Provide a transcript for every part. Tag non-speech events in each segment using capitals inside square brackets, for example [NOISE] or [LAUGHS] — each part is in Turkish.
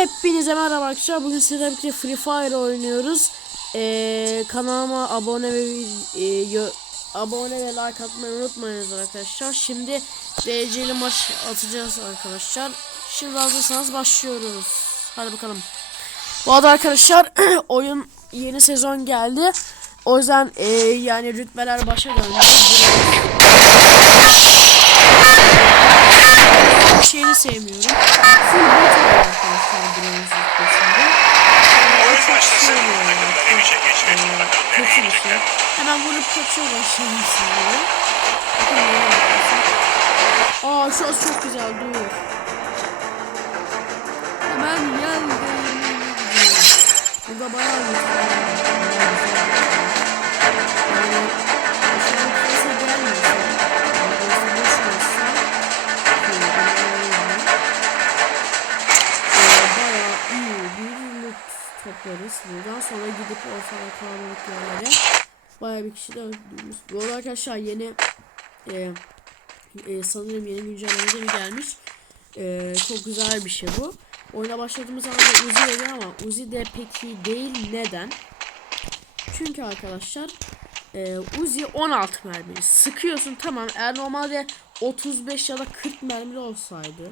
Hepinize merhaba arkadaşlar. Bugün sizlerle birlikte Free Fire oynuyoruz. Ee, kanalıma abone ve e, abone ve like atmayı unutmayınız arkadaşlar. Şimdi dereceli maç atacağız arkadaşlar. Şimdi hazırsanız başlıyoruz. Hadi bakalım. Bu arada arkadaşlar [CLEARS THROAT] oyun yeni sezon geldi. O yüzden e, yani rütbeler başa döndü. Şeyini sevmiyorum. Full arkadaşlar bronz rütbesinde. Oyun başlasın. Takımlar iyice geçti. Bakalım Kötü bir şey. Hemen vurup kaçıyorlar şimdi sinirleri. Bakın neye bakıyorsun. Aa şu az çok güzel duyuyor. Hemen gel Burada bayağı güzel. Yani hoşuma gitmese gelmiyor. Gidip ortada kalabalık yerlere bayağı bir kişi de öldürürüz. Bu arada arkadaşlar yeni e, e, sanırım yeni güncellemede mi gelmiş. E, çok güzel bir şey bu. Oyuna başladığımız zaman da Uzi dedi ama Uzi de pek iyi değil. Neden? Çünkü arkadaşlar e, Uzi 16 mermi. Sıkıyorsun tamam. Eğer normalde 35 ya da 40 mermili olsaydı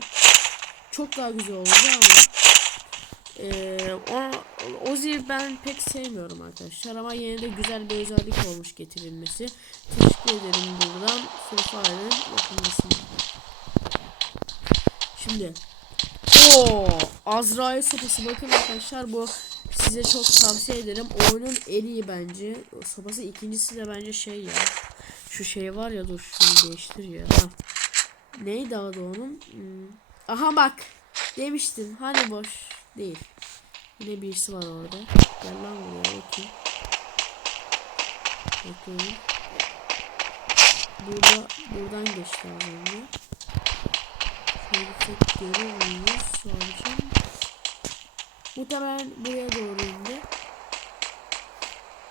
çok daha güzel olurdu ama ee, o, Ozi ben pek sevmiyorum arkadaşlar ama yine de güzel bir özellik olmuş getirilmesi. Teşekkür ederim buradan Free yapılmasına. Şimdi o Azrail sopası bakın arkadaşlar bu size çok tavsiye ederim. Oyunun en iyi bence. O sopası ikincisi de bence şey ya. Şu şey var ya dur şunu değiştir ya. Ha. Neydi adı onun? Hmm. Aha bak. Demiştim. Hani boş değil. Yine birisi var orada. Gel lan buraya bakayım. Bakıyorum. Burada buradan geçti az önce. Şöyle tek görüyor muyuz? Soracağım. Muhtemelen buraya doğru indi.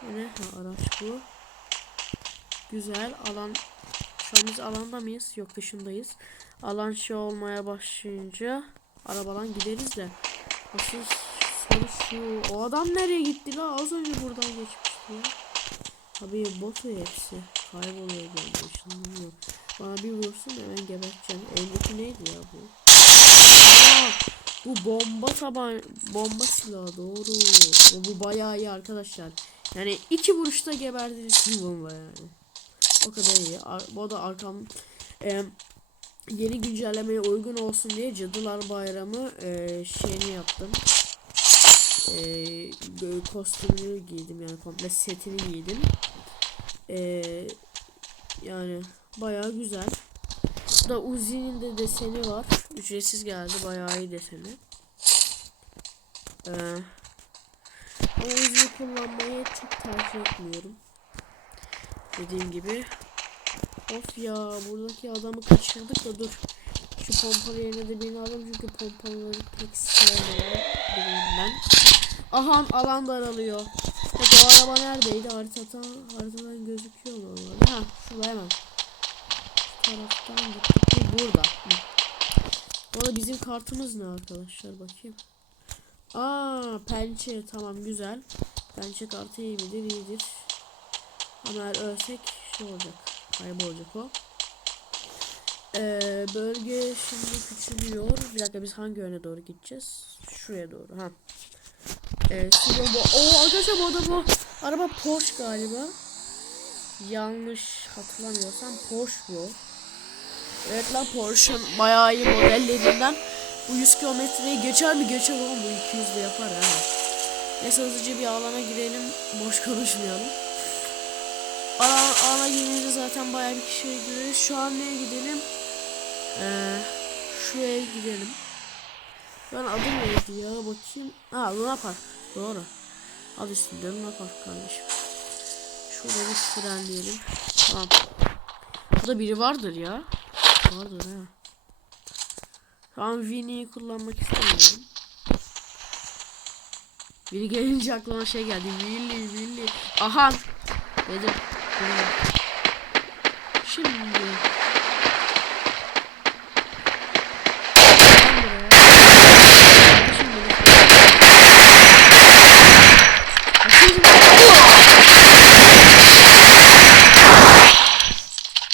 Ne? Ha, araç bu. Güzel. Alan şu an biz alanda mıyız? Yok dışındayız. Alan şey olmaya başlayınca arabadan gideriz de. Asıl soru şu. O adam nereye gitti la? Az önce buradan geçmişti ya. Tabii bot o hepsi. Kayboluyor böyle ışınlanıyor. Bana bir vursun hemen geberteceğim. Eldeki neydi ya bu? Aa, bu bomba taban bomba silahı doğru. O, bu bayağı iyi arkadaşlar. Yani iki vuruşta gebertirsin bomba yani. O kadar iyi. Ar bu da arkam e, yeni güncellemeye uygun olsun diye Cadılar Bayramı e, şeyini yaptım. E, kostümünü giydim yani komple setini giydim. E, yani bayağı güzel. Bu da Uzi'nin de deseni var. Ücretsiz geldi bayağı iyi deseni. E, ama Uzi'yi kullanmayı çok tercih etmiyorum. Dediğim gibi Of ya buradaki adamı kaçırdık da dur. Şu pompalı yerine de birini alalım çünkü pompalıları pek sevmiyorum ben. Aha alan daralıyor. Peki o araba neredeydi? Haritadan, haritadan gözüküyor mu? Ha şurada hemen. Şu taraftan gittik. Bu burada. Hı. Arada bizim kartımız ne arkadaşlar bakayım. Aa pençe tamam güzel. Pençe kartı iyi midir iyidir. Ama eğer ölsek şey olacak. Kaybolacak o. Ee, bölge şimdi küçülüyor. Bir dakika biz hangi yöne doğru gideceğiz? Şuraya doğru. Ha. Ee, bu. Oo arkadaşlar bu arada bu araba Porsche galiba. Yanlış hatırlamıyorsam Porsche bu. Evet lan Porsche'ın bayağı iyi modellerinden. Bu 100 kilometreyi geçer mi? Geçer oğlum bu 200 de yapar ha. Neyse hızlıca bir alana girelim. Boş konuşmayalım. Alana girince zaten bayağı bir kişi görüyoruz. Şu an neye gidelim? Ee, şuraya gidelim. Ben adım neydi ya bakayım. Ha Luna Park. Doğru. Adı üstünde Luna Park kardeşim. Şurada bir frenleyelim. Tamam. Burada biri vardır ya. Vardır ha. An Winnie'yi kullanmak istemiyorum. Biri gelince aklıma şey geldi. Willy, Willy. Aha. Dedim. Şimdi.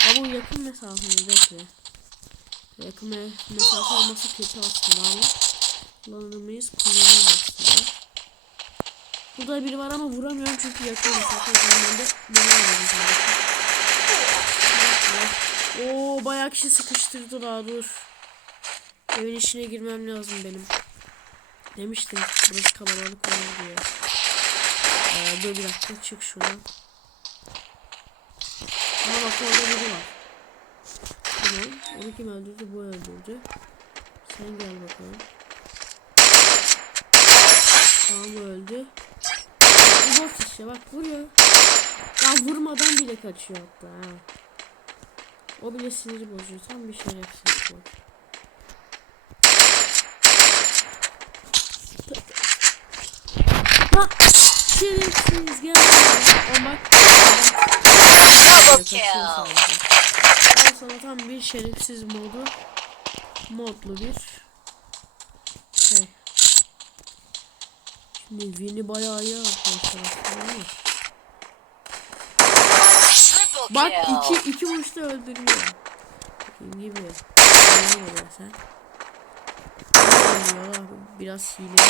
Ama yakın mesafeyi bekle. Yakın mesafe olması kötü aslında ama kullanılmayız kullanılmaz. Burada biri var ama vuramıyorum çünkü. Zaten ben de vuramıyorum. Oo bayağı kişi sıkıştırdılar dur. Evin içine girmem lazım benim. Demiştim burası kalabalık olur diye. Ee, dur bir dakika çık şuradan. Ama bak orada biri var. Tamam. Onu kim öldürdü? Bu öldürdü. Sen gel bakalım. Tamam öldü. Bu işte bak vuruyor. Ya vurmadan bile kaçıyor hatta ha. O bile siniri bozuyor. Tam bir şerefsiz bu. Ha! Şerefsiz gel. O bak. Double kill. Ben sana tam bir şerefsiz modu modlu bir şey. Şimdi Win'i bayağı iyi arkadaşlar Bak iki, iki vuruşta öldürüyor. Dediğim gibi. Ne oluyor sen? Ne oluyor? Biraz hile.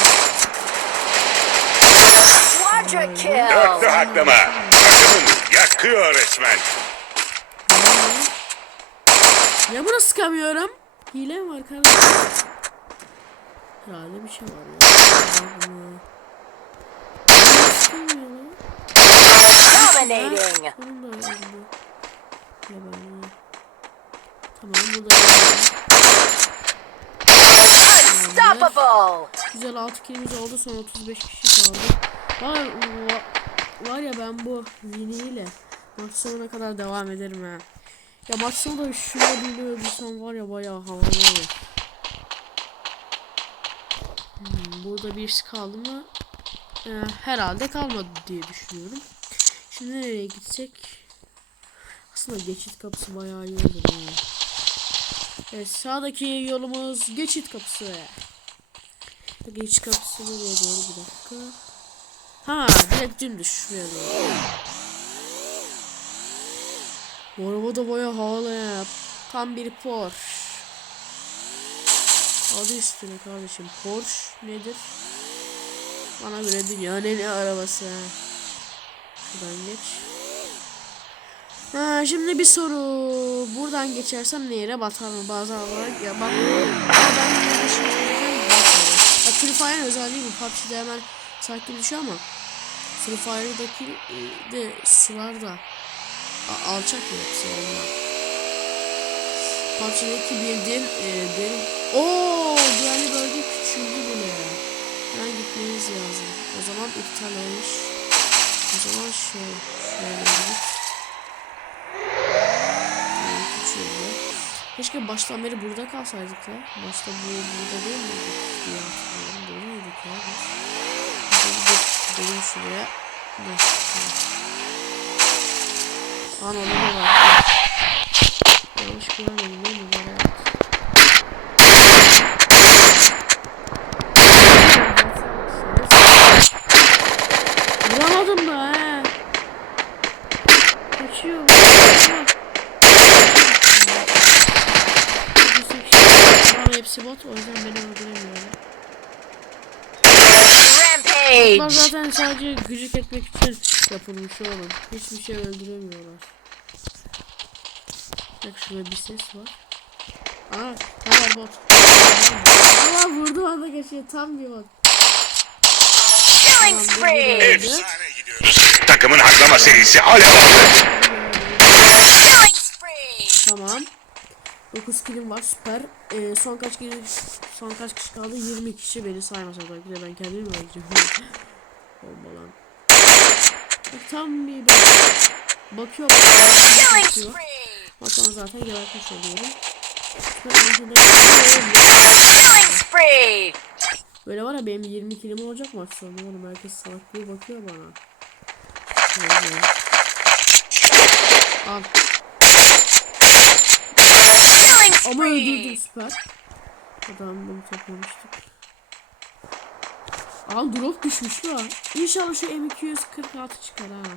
Quadra kill. Dörtlü haklama. Takımın yakıyor resmen. Ya bunu sıkamıyorum. Hile mi var kardeşim? Herhalde bir şey var ya. Ya bunu- Bunu sıkamıyor lan. Dominating. Tamam burada öldü. Unstoppable. Güzel 6 kilimiz oldu son 35 kişi kaldı. Var, va- var ya ben bu viniyle maç sonuna kadar devam ederim ha. Ya maç sonunda bir öldürsem var ya bayağı havalı olur. Hmm, burada birisi kaldı mı? Ee, herhalde kalmadı diye düşünüyorum. Şimdi nereye gitsek? Aslında geçit kapısı bayağı iyi olur. Evet sağdaki yolumuz geçit kapısı. Geç kapısı nereye doğru bir dakika. Ha direkt dümdüz şuraya doğru. Bu araba da baya havalı ya. Tam bir Porsche. Adı üstüne kardeşim. Porsche nedir? Bana göre dünyanın en iyi arabası. ha. Şuradan geç. Ha, şimdi bir soru. Buradan geçersem nehre batar mı? Bazı olarak ya bak. Ben Free Fire özelliği bu. PUBG'de hemen sakin düşüyor ama Free Fire'daki e, de sular da alçak ya hepsi ondan. PUBG'deki bildiğin e, derin... Ooo! Güvenli bölge küçüldü bile. Hemen gitmemiz lazım. O zaman iptal olmuş. O zaman. Şöyle. Tamam, küçüldü. Keşke baştan beri burada kalsaydık ya. Başta bu burada değil miydik? diye hatırlıyorum. Ya. biz. Hadi bir gidelim şuraya. Ne? Lan orada da var. Yanlış görmedim değil mi? Böyle yaptım. Vuramadım da he. Kaçıyor. Bana hepsi bot o yüzden beni öldüremiyorlar. Bunlar Rampage. zaten sadece gıcık etmek için yapılmış oğlum. Hiçbir şey öldüremiyorlar. Bak şurada bir ses var. Aa, tamam bot. Allah vurdu anda geçiyor tam bir bot. Killing spree. Efsane gidiyoruz. Takımın haklama serisi alev aldı. Killing spree. Tamam. 9 kilim var süper. Ee, son kaç kişi son kaç kişi kaldı? 20 kişi beni saymasa da güzel ben kendimi mi öldüreceğim? Bomba [LAUGHS] lan. Tam bir bak. Bakıyor bak. Killing Bakıyor. spree. Hatta zaten gebertmiş oluyorum. Böyle var ya benim 20 kilim olacak maç sonu oğlum herkes salak gibi bakıyor bana. Al. Killing Ama öldürdüm süper. Adam bunu toplamıştık. Aa drop düşmüş la. İnşallah şu M246 çıkar ha.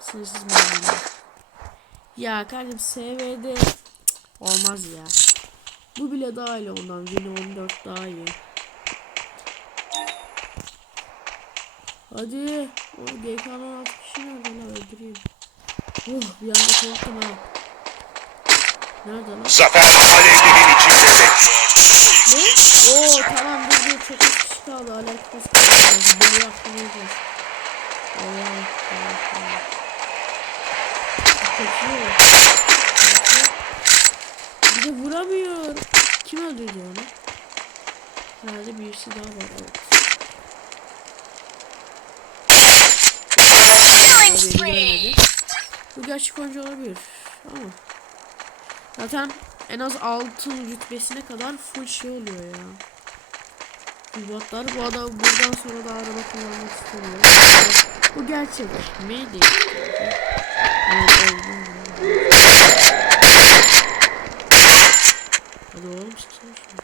Sınırsız mermiler. Ya kardeşim Cık, olmaz ya. Bu bile daha iyi ondan. Win 14 daha iyi. Hadi. O GK'nın 6 kişi nerede lan öldüreyim. Uh bir anda korktum ha. Nerede lan? Zafer alevlerin içinde. Ne? Oo tamam dur dur çok az kişi kaldı. Hala kafası kaldı. Böyle yapmayacağız. Allah Allah. Kaçıyor. Bir de vuramıyor. Kim öldürdü onu? Herhalde birisi daha var. Evet. Bu gerçek oyuncu olabilir. Ama. Zaten en az altın rütbesine kadar full şey oluyor ya. Bu botlar bu adam buradan sonra da araba kullanmak istemiyor. Bu gerçek. Oldu. Hadi oğlum sıksana şunu.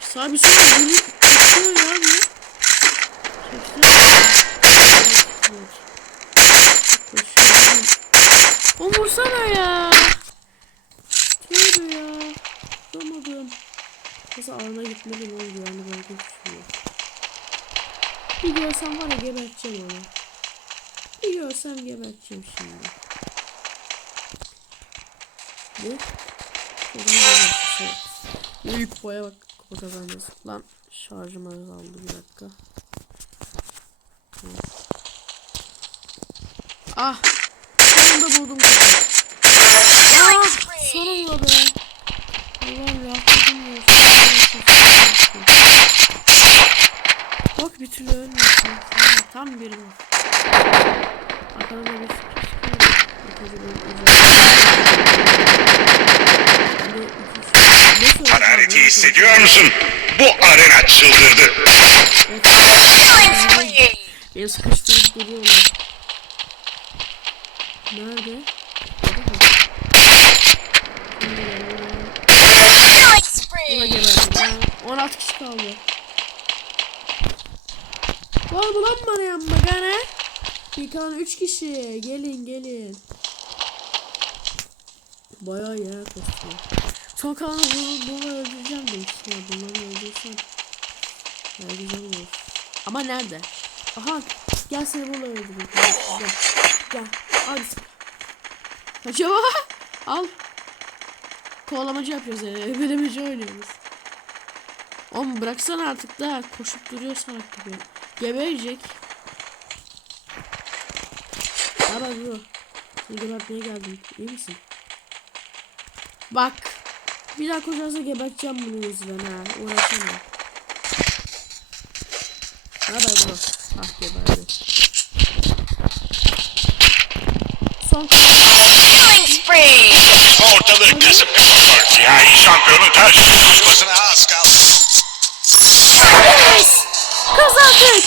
Sağ bir sonra bunu tutuyor ya bu. Koşuyorum. O vursana ya. Nasıl alana gitmeliyim oğlum güvenli bölge düşüyor. Bir görsem var ya geberteceğim onu. Bir görsem geberteceğim şimdi. Bu. Şuradan. Büyük kupaya bak. Kupa kazanacağız. Lan şarjım azaldı bir dakika. Ah. Sonunda buldum Ah, sonunda be. Allah'ım rahatladım ya. Bak bir türlü ölmüyorsun. Tam bir mi? Arkadan da bir şey- Harareti hissediyor musun? Bu arena çıldırdı. Beni sıkıştırıp duruyorlar. Nerede? Orada mı? Nerede? Killing Buna spree. geberdim ya. 16 kişi kaldı. Var mı lan bana yanma gene? Kalan 3 kişi. Gelin gelin. Bayağı yer kastıyor. Son kalanı bunu, bunu öldüreceğim de işte. Bunları öldürsem. Ya güzel olur. Ama nerede? Aha. Gel seni bunu öldüreyim. Gel. Gel. Gel. Al. Kaçıyor. Al. Kovalamacı yapıyoruz yani. [LAUGHS] Belemeci oynuyoruz. Oğlum bıraksana artık da koşup duruyor salak gibi. Geberecek. Bro. Seni gebertmeye geldim. İyi misin? Bak. Bir daha koşarsa geberteceğim bunu yüzünden ha. Uğraşamam. Bak bro. Ah geberdi. Son Killing spree. Ortalığı kasıp. Nihai şampiyonun karşısına çıkmasına az kaldı. Yes! Kazandık.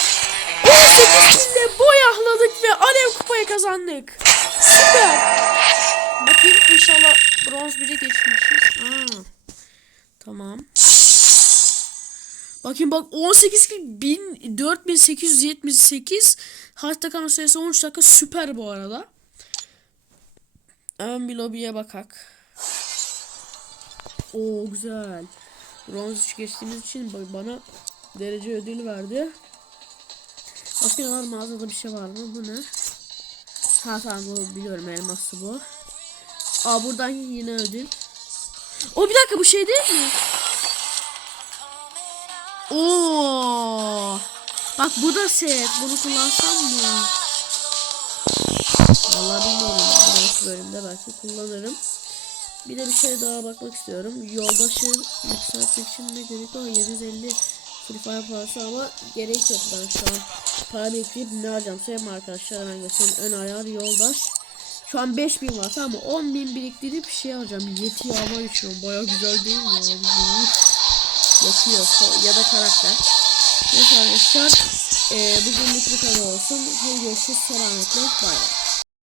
18 kille boyahladık ve alev kupayı kazandık. Süper. Bakayım inşallah bronz 1'e geçmişiz. Aa. Tamam. Bakayım bak 18 kill 1000 4878 hatta kalan sayısı 13 dakika süper bu arada. Hemen bir lobiye bakak. Oo güzel. Bronz 3 geçtiğimiz için ba- bana derece ödülü verdi. Var mağazada bir şey var mı? Bu ne? Ha tamam bu biliyorum elmaslı bu. Aa buradan yine ödül. O bir dakika bu şey değil mi? Oo. Bak bu da set. Bunu kullansam mı? Vallahi bilmiyorum. Dahaki bölümde belki kullanırım. Bir de bir şey daha bakmak istiyorum. Yoldaşın yükseltmek için ne gerekiyor? 750 Free Fire parası ama gerek yok ben şu an para bekleyip ne alacağım? Söyleyeyim arkadaşlar. Hemen göstereyim ön ayar yoldaş. Şu an 5000 var tamam mı? 10.000 biriktirip şey alacağım. Yeti yağma içiyorum baya güzel değil mi? Yatıyor ya da karakter. Neyse arkadaşlar eee bugünlük bu kadar olsun. Hadi görüşürüz selametle. Bay bay